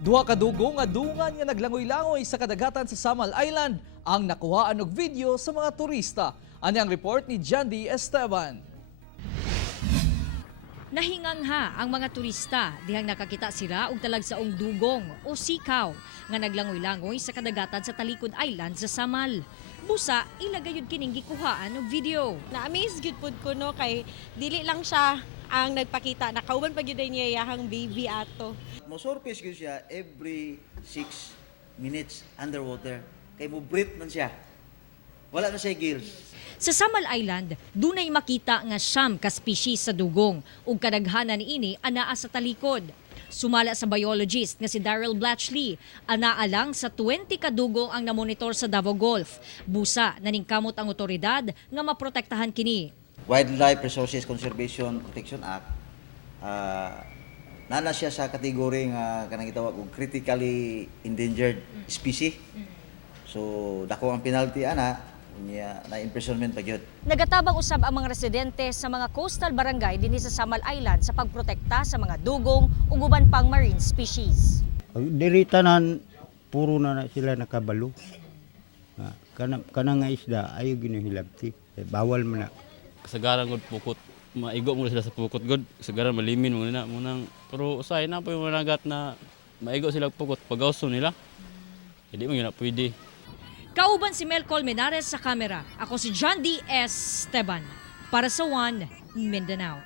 Duha ka dugo nga dungan nga naglangoy-langoy sa kadagatan sa Samal Island ang nakuhaan og video sa mga turista. Ani ang report ni Jandy Esteban. Nahingangha ang mga turista dihang nakakita sila og talagsaong dugong o sikaw nga naglangoy-langoy sa kadagatan sa Talikod Island sa Samal. Busa ilagayod kining gikuhaan og video. Na-amaze gud pud ko no kay dili lang siya ang nagpakita, nakauban pa gyud niya yahang baby ato. Mo-surface gyud siya every 6 minutes underwater. Kay mo breathe man siya. Wala na siya gills. Sa Samal Island, dunay makita nga siyam ka species sa dugong ug kadaghanan niini anaa sa talikod. Sumala sa biologist nga si Daryl Blatchley, anaa lang sa 20 ka dugong ang namonitor sa Davao Gulf. Busa naningkamot ang otoridad nga maprotektahan kini. Wildlife Resources Conservation Protection Act, nana siya sa kategory nga kanang gitawag og critically endangered species. So dako ang penalty ana niya na imprisonment pa gyud. Nagatabang usab ang mga residente sa mga coastal barangay dinhi sa Samal Island sa pagprotekta sa mga dugong ug uban pang marine species. Diri tanan puro na sila nakabalo. Kana nga isda ayo ginahilabti. Bawal man na. Kasagaran gud pukot. Maigo mo sila sa pukot gud. Kasagaran malimin mo na munang pero usay na po yung managat na maigo sila pukot pagawso nila. Hindi mo na pwede. Kauban si Mel Colmenares sa kamera. Ako si John D. Esteban para sa One Mindanao.